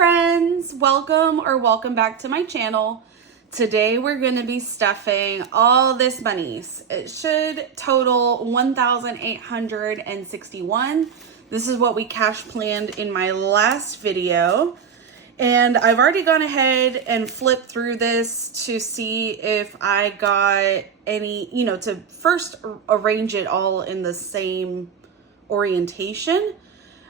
friends, welcome back to my channel. Today we're going to be stuffing all this bunnies. It should total 1,861. This is what we cash planned in my last video. And I've already gone ahead and flipped through this to see if I got any, to first arrange it all in the same orientation.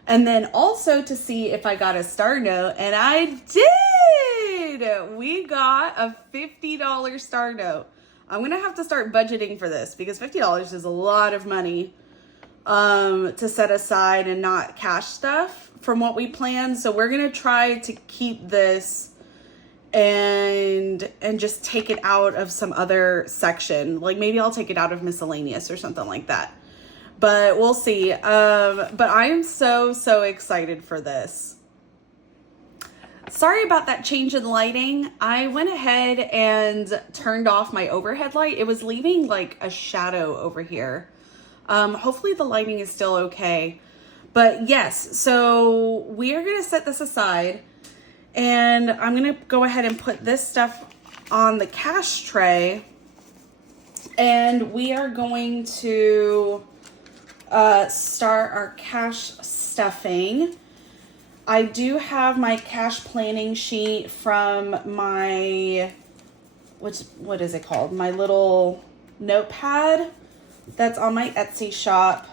And then also to see if I got a star note, and I did! We got a $50 star note. I'm gonna have to start budgeting for this because $50 is a lot of money to set aside and not cash stuff from what we planned. So we're gonna try to keep this and just take it out of some other section. Like maybe I'll take it out of miscellaneous or something like that. But we'll see. But I am so excited for this. Sorry about that change in lighting. I went ahead and turned off my overhead light. It was leaving like a shadow over here. Hopefully the lighting is still okay. But yes, so we are gonna set this aside and I'm gonna go ahead and put this stuff on the cash tray, and we are going to start our cash stuffing. I do have my cash planning sheet from my, what is it called? My little notepad that's on my Etsy shop.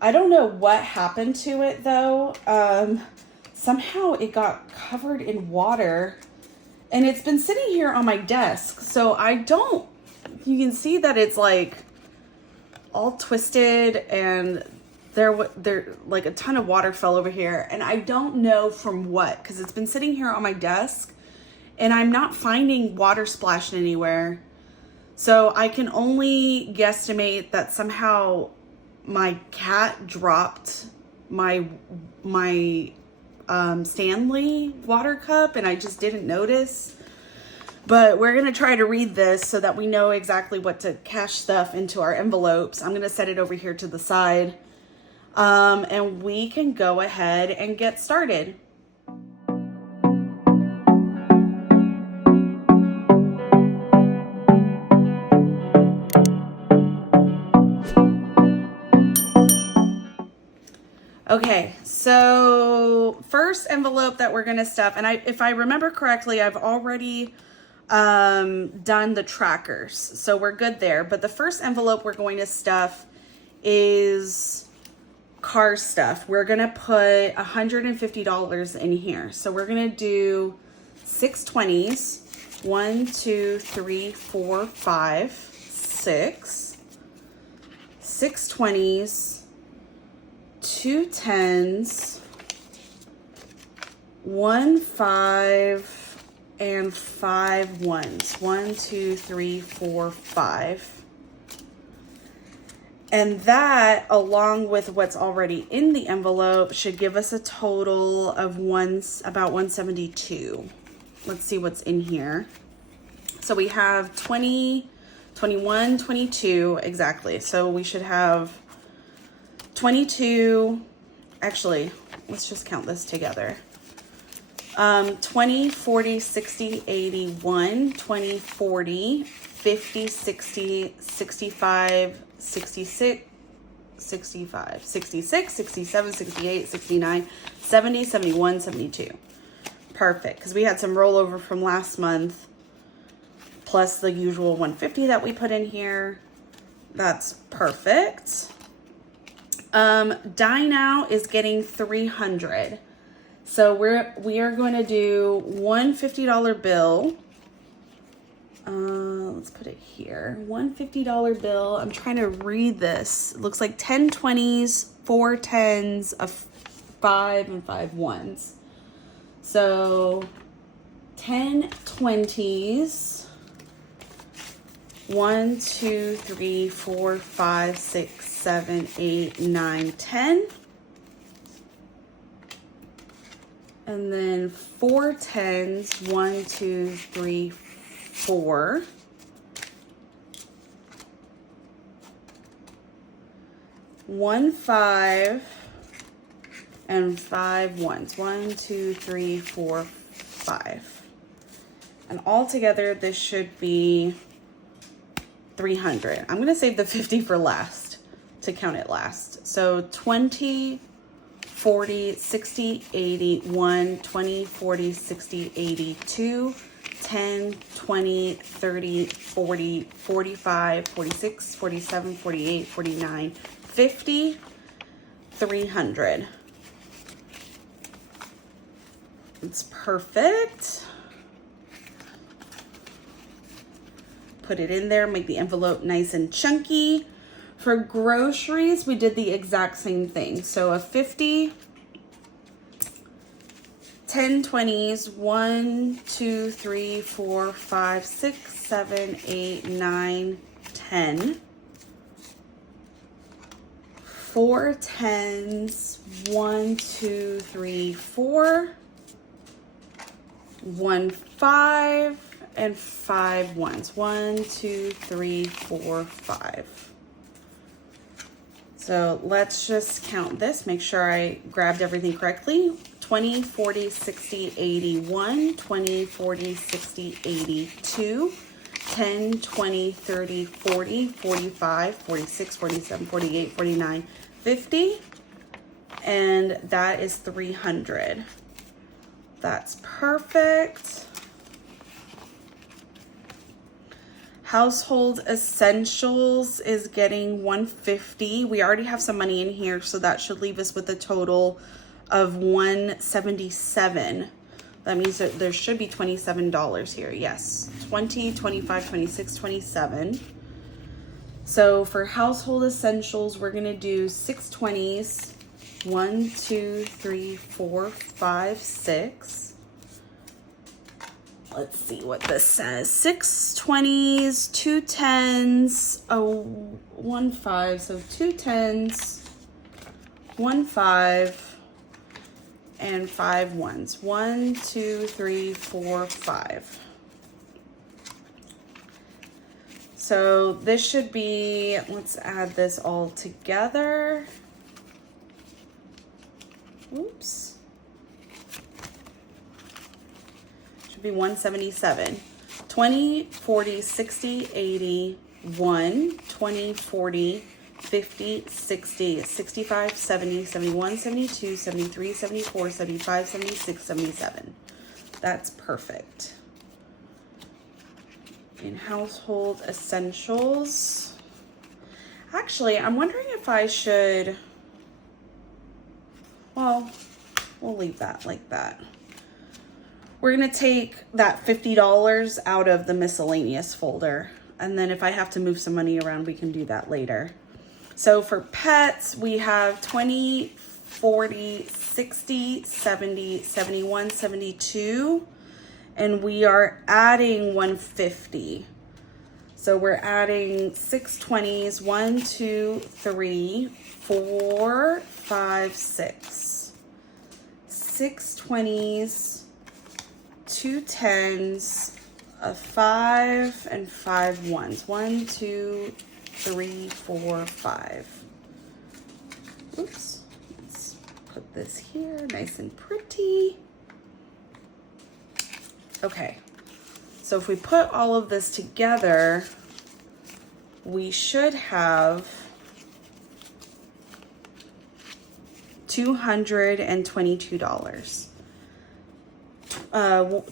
I don't know what happened to it though. Somehow it got covered in water and it's been sitting here on my desk. So you can see that it's like all twisted and there like a ton of water fell over here, and I don't know from what, because it's been sitting here on my desk and I'm not finding water splashed anywhere. So I can only guesstimate that somehow my cat dropped my Stanley water cup and I just didn't notice. But we're going to try to read this so that we know exactly what to cash stuff into our envelopes. I'm going to set it over here to the side. And we can go ahead and get started. Okay, so first envelope that we're going to stuff, and if I remember correctly, I've already done the trackers, so we're good there. But the first envelope we're going to stuff is car stuff. We're gonna put $150 in here. So we're gonna do 6 20s. 1, 2, 3, 4, 5, 6. 6 20s. 2 10s. 1 5. And 5 1s. 1, 2, 3, 4, 5. And that, along with what's already in the envelope, should give us a total of about 172. Let's see what's in here. So we have 20, 21, 22, exactly. So we should have 22, actually, let's just count this together. 20, 40, 60, 80, 1, 20, 40, 50, 60, 65, 66, 65, 66, 67, 68, 69, 70, 71, 72. Perfect, because we had some rollover from last month, plus the usual 150 that we put in here. That's perfect. Die Now is getting 300. So we are going to do one $50 bill. Let's put it here. One $50 bill. I'm trying to read this. It looks like 10 20s, 4 10s, a 5 and 5 1s. So 10 20s. 1, 2, 3, 4, 5, 6, 7, 8, 9, 10. And then 4 10s. 1, 2, 3, 4. 1 5, and 5 ones. 1, 2, 3, 4, 5. And all together, this should be 300. I'm going to save the 50 for last, to count it last. So 20, 40, 60, 80, 1, 20, 40, 60, 80, 2, 10, 20, 30, 40, 45, 46, 47, 48, 49, 50, 300. It's perfect. Put it in there, make the envelope nice and chunky. For groceries, we did the exact same thing. So a 50, 10 20s, 1, 2, 3, 4, 5, 6, 7, 8, 9, 10. 4 10s, 1, 2, 3, 4. 1 5 and 5 ones. 1, 2, 3, 4, 5. So let's just count this, make sure I grabbed everything correctly. 20, 40, 60, 81, 20, 40, 60, 82, 10, 20, 30, 40, 45, 46, 47, 48, 49, 50, and that is 300. That's perfect. Household essentials is getting 150. We already have some money in here, so that should leave us with a total of 177. That means that there should be $27 here. Yes, 20, 25, 26, 27. So for household essentials, we're gonna do 6 20s. 1, 2, 3, 4, 5, 6. Let's see what this says. 6 20s, 2 10s, 1 5. So 2 10s, 1 5, and 5 ones. 1, 2, 3, 4, 5. So this should be, let's add this all together. Oops. Be 177. 20, 40, 60, 80, 1, 20, 40, 50, 60, 65, 70, 71, 72, 73, 74, 75, 76, 77. That's perfect. In household essentials. Actually, I'm wondering if I should, well, we'll leave that like that. We're gonna take that $50 out of the miscellaneous folder. And then if I have to move some money around, we can do that later. So for pets, we have 20, 40, 60, 70, 71, 72. And we are adding 150. So we're adding 6 20s, 1, 2, 3, 4, 5, 6. 6 20s. 2 10s, a 5, and 5 ones. 1, 2, 3, 4, 5. Oops. Let's put this here, nice and pretty. Okay. So if we put all of this together, we should have $222.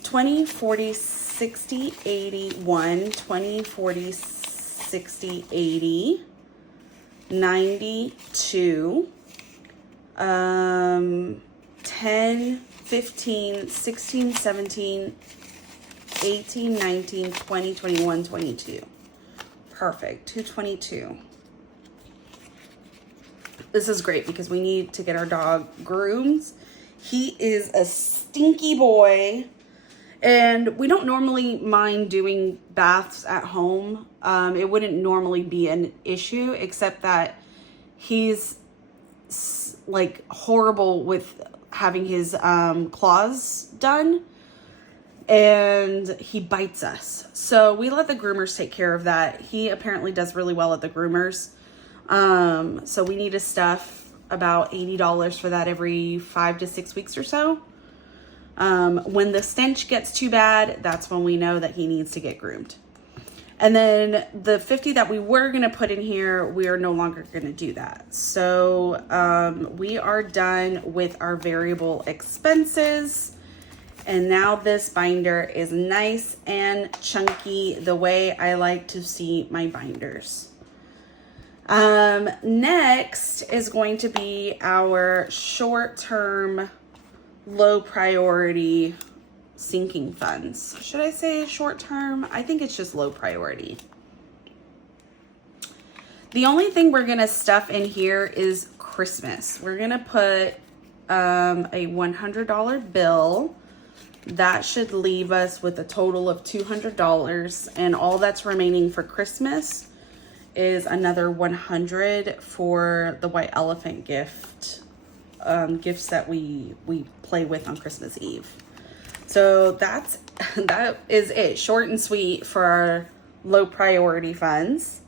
20, 40, 60, 80, 1, 20, 40, 60, 80, 92, 10, 15, 16, 17, 18, 19, 20, 21, 22. Perfect, 222. This is great because we need to get our dog groomed. He is a stinky boy, and we don't normally mind doing baths at home. It wouldn't normally be an issue, except that he's like horrible with having his claws done, and he bites us. So we let the groomers take care of that. He apparently does really well at the groomers. So we need to stuff about $80 for that every 5 to 6 weeks or so. When the stench gets too bad, that's when we know that he needs to get groomed. And then the 50 that we were going to put in here, we are no longer going to do that. So we are done with our variable expenses. And now this binder is nice and chunky the way I like to see my binders. Next is going to be our short-term, low priority sinking funds. Should I say short-term? I think it's just low priority. The only thing we're gonna stuff in here is Christmas. We're gonna put a $100 bill. That should leave us with a total of $200, and all that's remaining for Christmas is another $100 for the white elephant gift, gifts that we play with on Christmas Eve. So that is it, short and sweet for our low priority funds.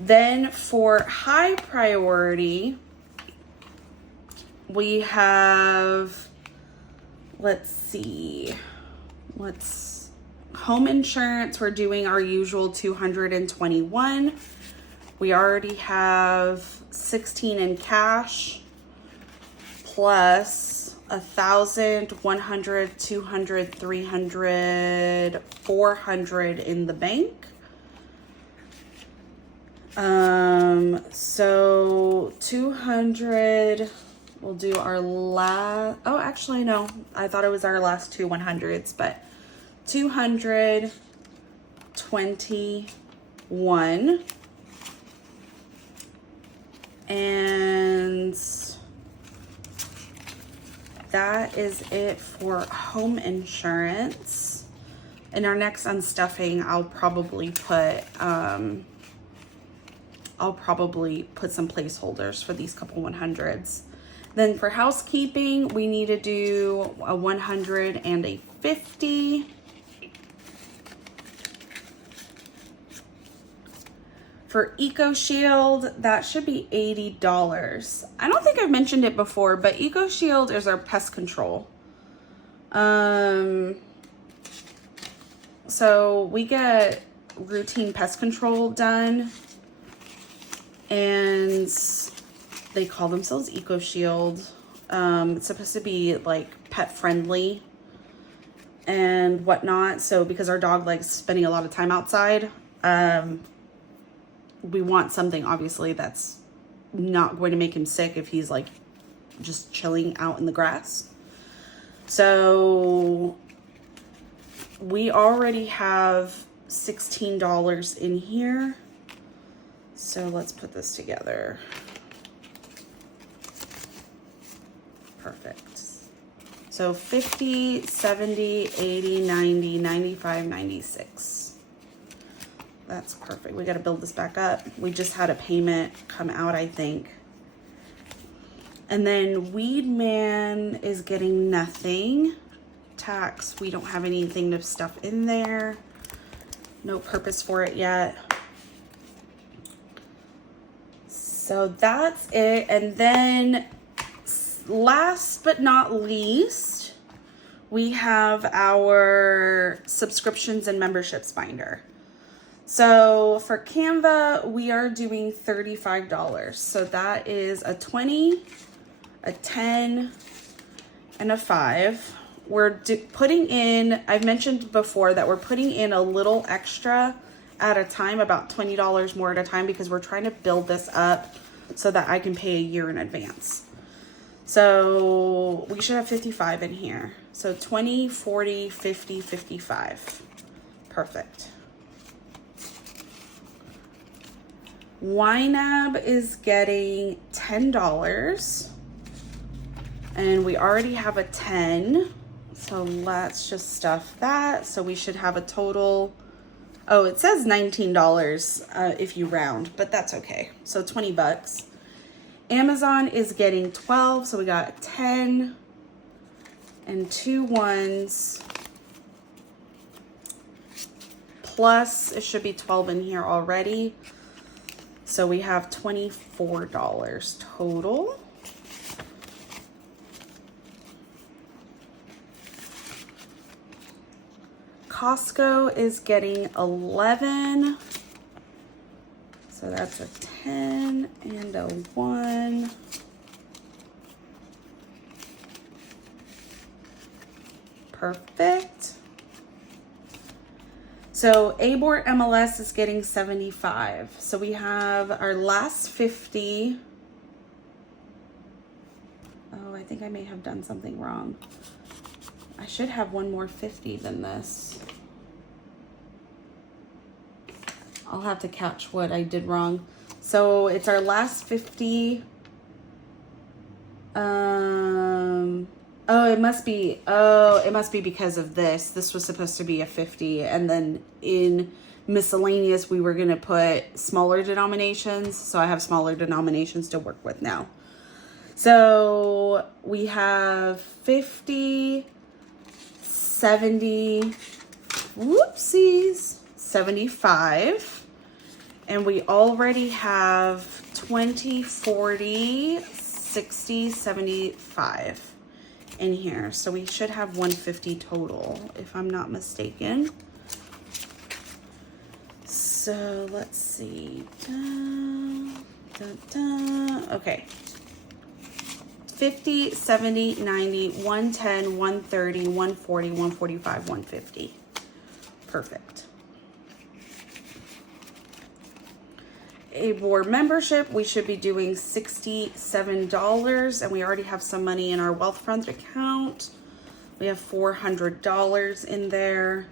Then for high priority, we have, let's see, home insurance. We're doing our usual $221. We already have 16 in cash, plus 1,000, 100, 200, 300, 400 in the bank. So 200, we'll do our last, oh, actually, no, I thought it was our last two 100s, but 221. And that is it for home insurance. In our next unstuffing, I'll probably put some placeholders for these couple 100s. Then for housekeeping, we need to do a 100 and a 50. For EcoShield, that should be $80. I don't think I've mentioned it before, but EcoShield is our pest control. So we get routine pest control done, and they call themselves EcoShield. It's supposed to be like pet friendly and whatnot. So because our dog likes spending a lot of time outside, we want something obviously that's not going to make him sick if he's like just chilling out in the grass. So we already have $16 in here. So let's put this together. Perfect. So 50, 70, 80, 90, 95, 96. That's perfect. We got to build this back up. We just had a payment come out, I think. And then Weed Man is getting nothing. Tax, we don't have anything to stuff in there. No purpose for it yet. So that's it. And then last but not least, we have our subscriptions and memberships binder. So for Canva, we are doing $35. So that is a 20, a 10, and a 5. We're putting in, I've mentioned before that we're putting in a little extra at a time, about $20 more at a time, because we're trying to build this up so that I can pay a year in advance. So we should have 55 in here. So 20, 40, 50, 55. Perfect. YNAB is getting $10, and we already have a 10, so let's just stuff that. So we should have a total, oh, it says $19 if you round, but that's okay. So 20 bucks. Amazon is getting 12, so we got 10 and 2 ones, plus it should be 12 in here already. So we have $24 total. Costco is getting 11. So that's a 10 and a 1. Perfect. So Abort MLS is getting 75. So we have our last 50. Oh, I think I may have done something wrong. I should have one more 50 than this. I'll have to catch what I did wrong. So it's our last 50. Oh, it must be because of this. This was supposed to be a 50, and then in miscellaneous we were going to put smaller denominations, so I have smaller denominations to work with now. So we have 50, 70, whoopsies, 75, and we already have 20, 40, 60, 75 in here. So we should have 150 total, if I'm not mistaken. So let's see. Okay. 50, 70, 90, 110, 130, 140, 145, 150. Perfect. A board membership, we should be doing $67, and we already have some money in our Wealthfront account. We have $400 in there.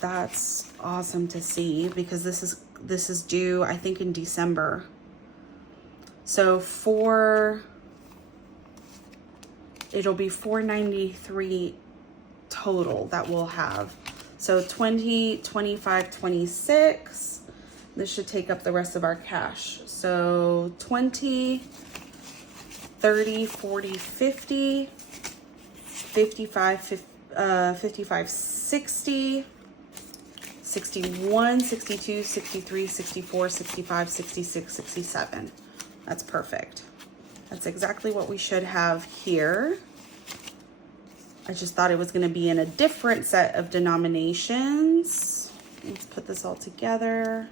That's awesome to see, because this is due, I think, in December. So it'll be $493 total that we'll have. So 20, 25, 26. This should take up the rest of our cash. So 20, 30, 40, 50, 55, 55, 60, 61, 62, 63, 64, 65, 66, 67. That's perfect. That's exactly what we should have here. I just thought it was going to be in a different set of denominations. Let's put this all together.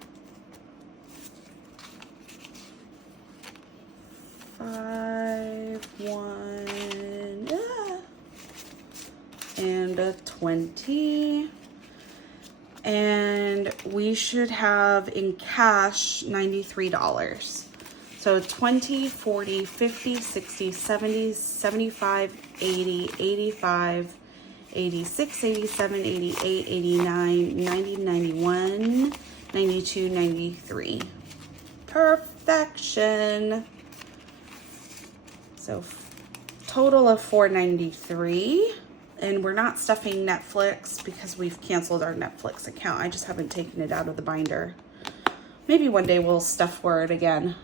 5, 1, and a 20. And we should have in cash $93. So 20, 40, 50, 60, 70, 75, 80, 85, 86, 87, 88, 89, 90, 91, 92, 93. Perfection. So total of $493. And we're not stuffing Netflix because we've canceled our Netflix account. I just haven't taken it out of the binder. Maybe one day we'll stuff for it again.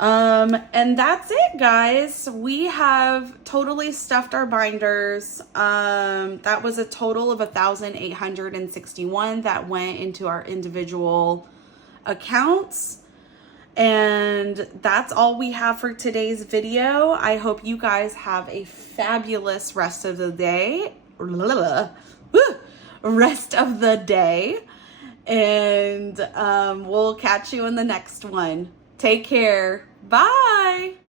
And that's it, guys. We have totally stuffed our binders. That was a total of 1,861 that went into our individual accounts. And that's all we have for today's video. I hope you guys have a fabulous rest of the day. Rest of the day. And we'll catch you in the next one. Take care. Bye.